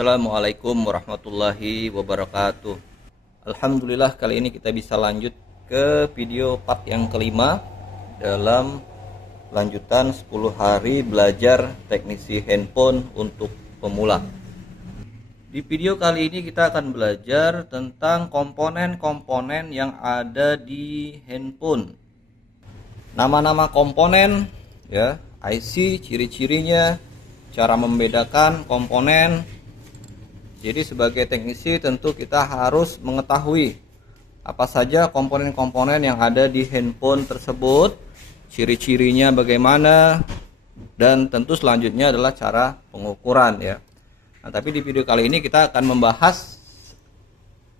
Assalamualaikum warahmatullahi wabarakatuh. Alhamdulillah, kali ini kita bisa lanjut ke video part yang kelima dalam lanjutan 10 hari belajar teknisi handphone untuk pemula. Di video kali ini kita akan belajar tentang komponen-komponen yang ada di handphone. Nama-nama komponen ya, IC, ciri-cirinya, cara membedakan komponen. Jadi sebagai teknisi tentu kita harus mengetahui apa saja komponen-komponen yang ada di handphone tersebut, ciri-cirinya bagaimana, dan tentu selanjutnya adalah cara pengukuran ya. Nah, tapi di video kali ini kita akan membahas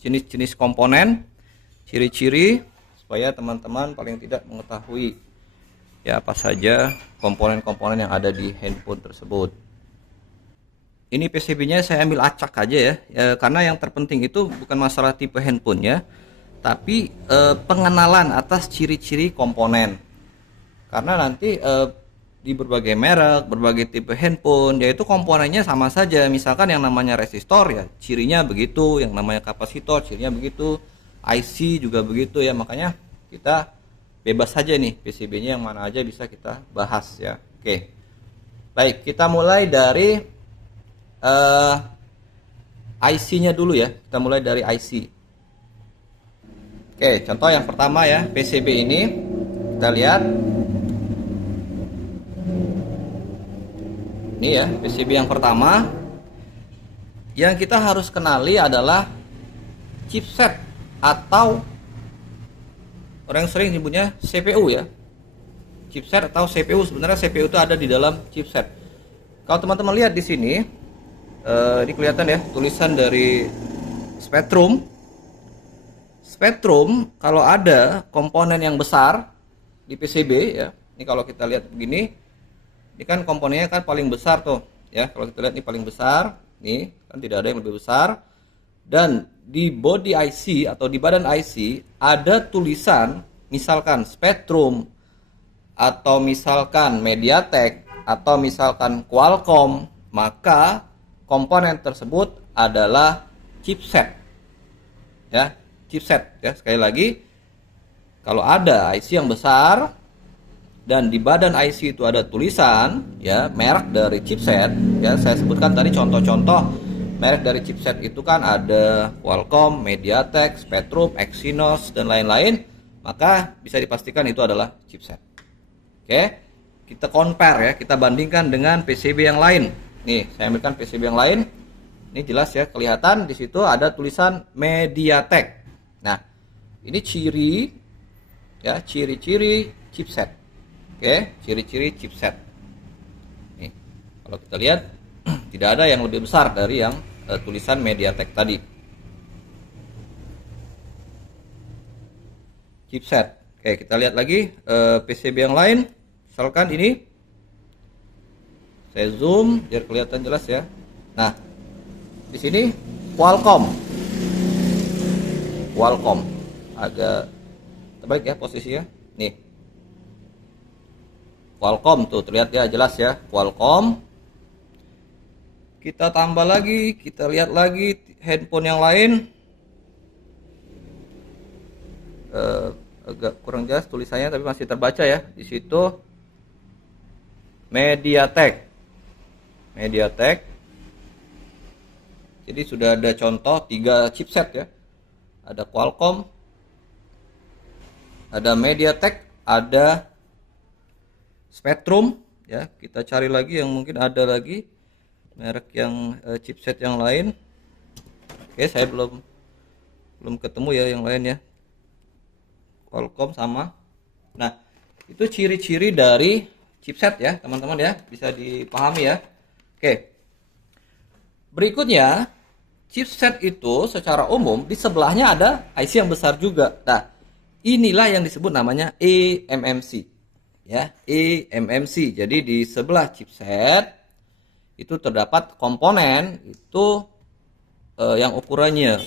jenis-jenis komponen, ciri-ciri, supaya teman-teman paling tidak mengetahui ya apa saja komponen-komponen yang ada di handphone tersebut. Ini PCB-nya saya ambil acak aja ya, karena yang terpenting itu bukan masalah tipe handphonenya, tapi pengenalan atas ciri-ciri komponen. Karena nanti di berbagai merek, berbagai tipe handphone, yaitu komponennya sama saja. Misalkan yang namanya resistor ya cirinya begitu, yang namanya kapasitor cirinya begitu, IC juga begitu ya. Makanya kita bebas saja nih PCB-nya yang mana aja bisa kita bahas ya. Oke, baik, kita mulai dari IC-nya dulu ya. Kita mulai dari IC. Oke, contoh yang pertama ya, PCB ini kita lihat. Ini ya, PCB yang pertama. Yang kita harus kenali adalah chipset atau orang sering nyebutnya CPU ya. Chipset atau CPU, sebenarnya CPU itu ada di dalam chipset. Kalau teman-teman lihat di sini, ini kelihatan ya tulisan dari Spreadtrum. Spreadtrum kalau ada komponen yang besar di PCB ya. Ini kalau kita lihat begini, ini kan komponennya kan paling besar tuh ya. Kalau kita lihat ini paling besar, nih kan tidak ada yang lebih besar. Dan di body IC atau di badan IC ada tulisan misalkan Spreadtrum atau misalkan MediaTek atau misalkan Qualcomm, maka komponen tersebut adalah chipset ya, chipset ya. Sekali lagi, kalau ada IC yang besar dan di badan IC itu ada tulisan ya merek dari chipset ya, saya sebutkan tadi contoh-contoh merek dari chipset itu kan ada Qualcomm, MediaTek, Spreadtrum, Exynos dan lain-lain, maka bisa dipastikan itu adalah chipset. Oke, kita compare ya, kita bandingkan dengan PCB yang lain. Nih, saya ambilkan PCB yang lain. Ini jelas ya, kelihatan di situ ada tulisan MediaTek. Nah, ini ciri ya, ciri-ciri chipset. Oke, ciri-ciri chipset. Nih, kalau kita lihat tidak ada yang lebih besar dari yang tulisan MediaTek tadi. Chipset. Oke, kita lihat lagi PCB yang lain. Misalkan ini, saya zoom biar kelihatan jelas ya. Nah, di sini Qualcomm. Qualcomm agak terbalik ya posisinya. Nih, Qualcomm tuh terlihat ya, jelas ya, Qualcomm. Kita tambah lagi, kita lihat lagi handphone yang lain. Agak kurang jelas tulisannya tapi masih terbaca ya. Di situ MediaTek. MediaTek. Jadi sudah ada contoh 3 chipset ya. Ada Qualcomm, ada MediaTek, ada Spreadtrum ya. Kita cari lagi yang mungkin ada lagi merek yang chipset yang lain. Oke, saya belum ketemu ya yang lain ya. Qualcomm sama. Nah, itu ciri-ciri dari chipset ya, teman-teman ya, bisa dipahami ya. Oke. Berikutnya, chipset itu secara umum di sebelahnya ada IC yang besar juga. Nah, inilah yang disebut namanya eMMC. Ya, eMMC. Jadi di sebelah chipset itu terdapat komponen itu yang ukurannya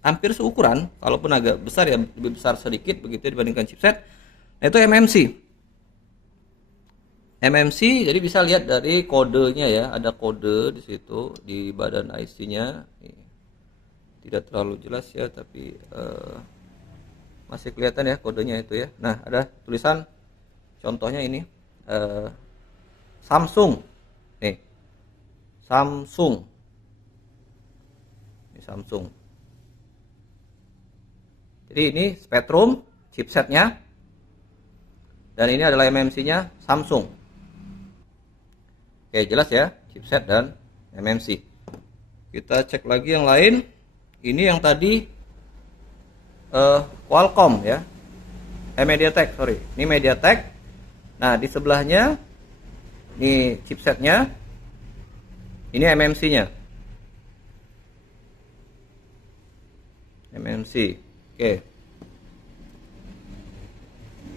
hampir seukuran, kalaupun agak besar ya, lebih besar sedikit begitu dibandingkan chipset. Nah, itu eMMC. MMC, jadi bisa lihat dari kodenya ya, ada kode di situ di badan IC-nya. Tidak terlalu jelas ya, tapi masih kelihatan ya kodenya itu ya. Nah, ada tulisan contohnya ini Samsung. Nih. Samsung. Ini Samsung. Jadi ini Spectrum chipsetnya. Dan ini adalah MMC-nya Samsung. Oke, jelas ya, chipset dan MMC. Kita cek lagi yang lain. Ini yang tadi Qualcomm ya. MediaTek, sorry. Ini MediaTek. Nah, di sebelahnya ini chipsetnya. Ini MMC-nya. MMC. Oke.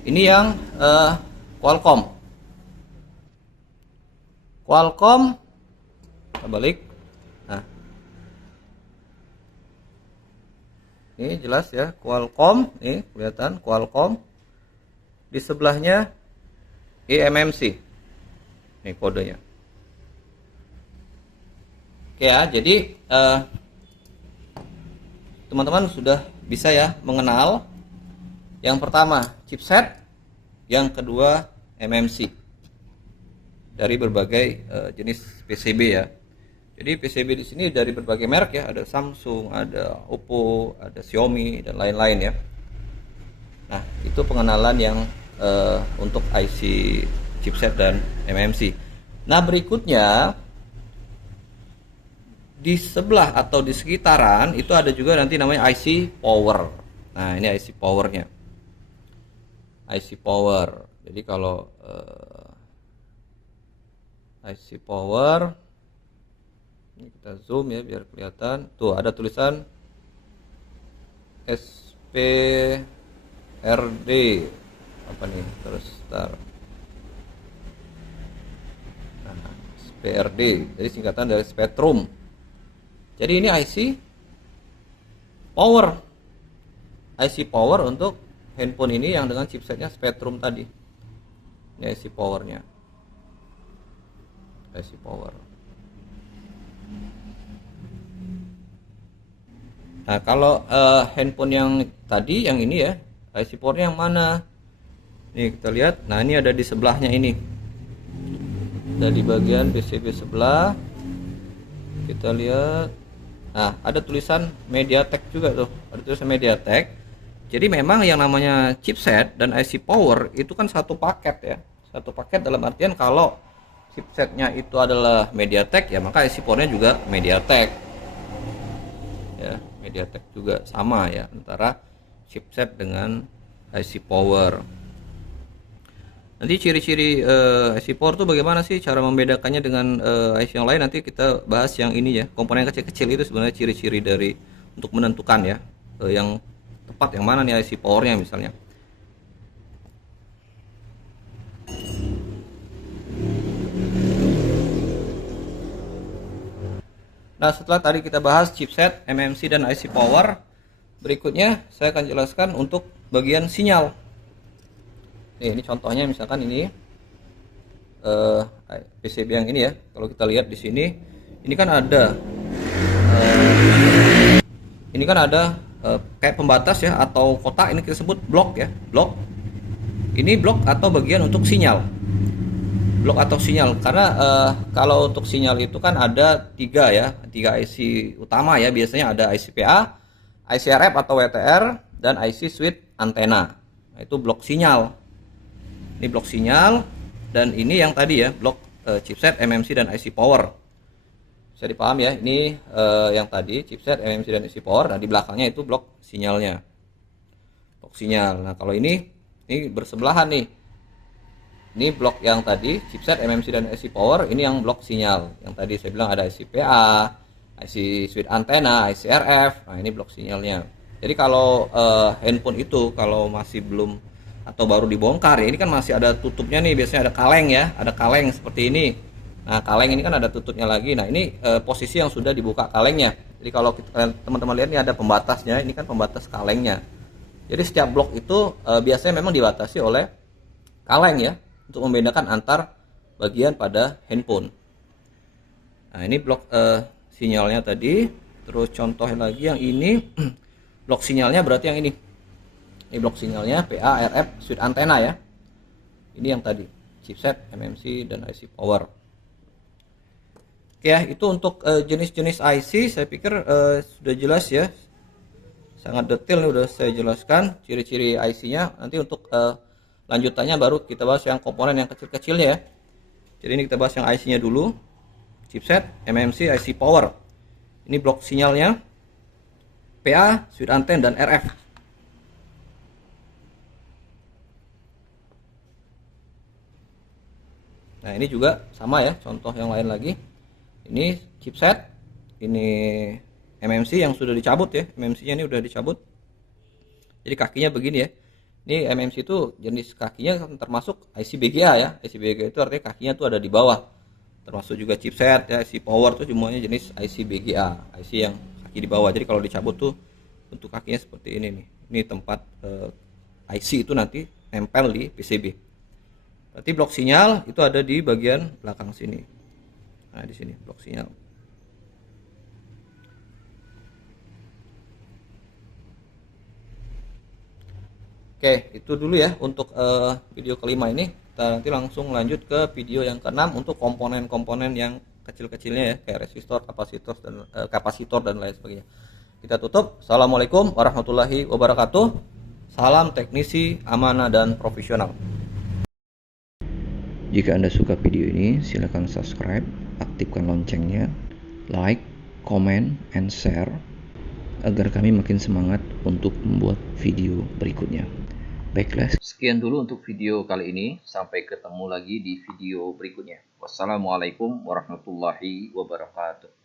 Ini yang Qualcomm. Qualcomm, kita balik. Nah, ini jelas ya, Qualcomm, nih kelihatan Qualcomm. Di sebelahnya eMMC, nih kodenya. Oke ya, jadi teman-teman sudah bisa ya mengenal yang pertama chipset, yang kedua MMC. Dari berbagai jenis PCB ya. Jadi PCB di sini dari berbagai merek ya, ada Samsung, ada Oppo, ada Xiaomi dan lain-lain ya. Nah, itu pengenalan yang untuk IC chipset dan MMC. Nah, berikutnya di sebelah atau di sekitaran itu ada juga nanti namanya IC power. Nah, ini IC powernya. IC power. Jadi kalau IC power, ini kita zoom ya biar kelihatan. Tuh ada tulisan SPRD apa nih, terus start. Nah, SPRD, jadi singkatan dari Spectrum. Jadi ini IC power. IC power untuk handphone ini yang dengan chipsetnya Spectrum tadi. Ini IC powernya. IC power. Nah, kalau handphone yang tadi, yang ini ya, IC powernya yang mana? Nih kita lihat. Nah, ini ada di sebelahnya ini. Ada di bagian PCB sebelah. Kita lihat. Nah, ada tulisan MediaTek juga tuh. Ada tulisan MediaTek. Jadi memang yang namanya chipset dan IC power itu kan satu paket ya. Satu paket dalam artian kalau chipsetnya itu adalah MediaTek ya, maka IC powernya juga MediaTek ya. MediaTek juga sama ya antara chipset dengan IC power. Nanti ciri-ciri IC power itu bagaimana sih cara membedakannya dengan IC yang lain, nanti kita bahas yang ini ya. Komponen kecil-kecil itu sebenarnya ciri-ciri dari untuk menentukan ya yang tepat yang mana nih IC powernya misalnya. Nah, setelah tadi kita bahas chipset, MMC, dan IC power, berikutnya saya akan jelaskan untuk bagian sinyal. Nih, ini contohnya misalkan ini PCB yang ini ya. Kalau kita lihat di sini, ini kan ada kayak pembatas ya, atau kotak, ini kita sebut blok ya, blok. Ini blok atau bagian untuk sinyal. Blok atau sinyal, karena kalau untuk sinyal itu kan ada tiga IC utama ya, biasanya ada IC PA, IC RF atau WTR, dan IC switch antena. Nah, itu blok sinyal. Ini blok sinyal, dan ini yang tadi ya, blok chipset, MMC, dan IC power. Bisa dipaham ya, ini yang tadi chipset, MMC, dan IC power, dan di belakangnya itu blok sinyalnya. Blok sinyal. Nah, kalau ini bersebelahan nih. Ini blok yang tadi chipset, MMC, dan IC power, ini yang blok sinyal. Yang tadi saya bilang ada IC PA, IC switch antena, IC RF. Nah, ini blok sinyalnya. Jadi kalau handphone itu kalau masih belum atau baru dibongkar ya, ini kan masih ada tutupnya nih, biasanya ada kaleng ya, ada kaleng seperti ini. Nah, kaleng ini kan ada tutupnya lagi. Nah, ini posisi yang sudah dibuka kalengnya. Jadi kalau teman-teman lihat ini ada pembatasnya, ini kan pembatas kalengnya. Jadi setiap blok itu biasanya memang dibatasi oleh kaleng ya, untuk membedakan antar bagian pada handphone. Nah, ini blok sinyalnya tadi. Terus contoh lagi yang ini blok sinyalnya berarti yang ini. Ini blok sinyalnya PA, RF, switch antena ya. Ini yang tadi, chipset, MMC, dan IC power. Oke ya, itu untuk jenis-jenis IC saya pikir sudah jelas ya. Sangat detail nih udah saya jelaskan ciri-ciri IC-nya. Nanti untuk lanjutannya baru kita bahas yang komponen yang kecil-kecilnya ya. Jadi ini kita bahas yang IC-nya dulu. Chipset, MMC, IC power. Ini blok sinyalnya, PA, switch anten, dan RF. Nah ini juga sama ya, contoh yang lain lagi. Ini chipset, ini MMC yang sudah dicabut ya, MMC-nya ini udah dicabut. Jadi kakinya begini ya. Ini MMC itu jenis kakinya termasuk IC BGA ya. IC BGA itu artinya kakinya tuh ada di bawah. Termasuk juga chipset ya, IC power tuh semuanya jenis IC BGA, IC yang kaki di bawah. Jadi kalau dicabut tuh bentuk kakinya seperti ini nih. Ini tempat IC itu nanti nempel di PCB. Berarti blok sinyal itu ada di bagian belakang sini. Nah, di sini blok sinyal. Oke, itu dulu ya untuk video kelima ini. Kita nanti langsung lanjut ke video yang keenam untuk komponen-komponen yang kecil-kecilnya ya, kayak resistor, kapasitor dan lain sebagainya. Kita tutup. Assalamualaikum warahmatullahi wabarakatuh. Salam teknisi, amanah dan profesional. Jika Anda suka video ini, silakan subscribe, aktifkan loncengnya, like, comment, and share agar kami makin semangat untuk membuat video berikutnya. Baiklah, Sekian dulu untuk video kali ini. Sampai ketemu lagi di video berikutnya. Wassalamualaikum warahmatullahi wabarakatuh.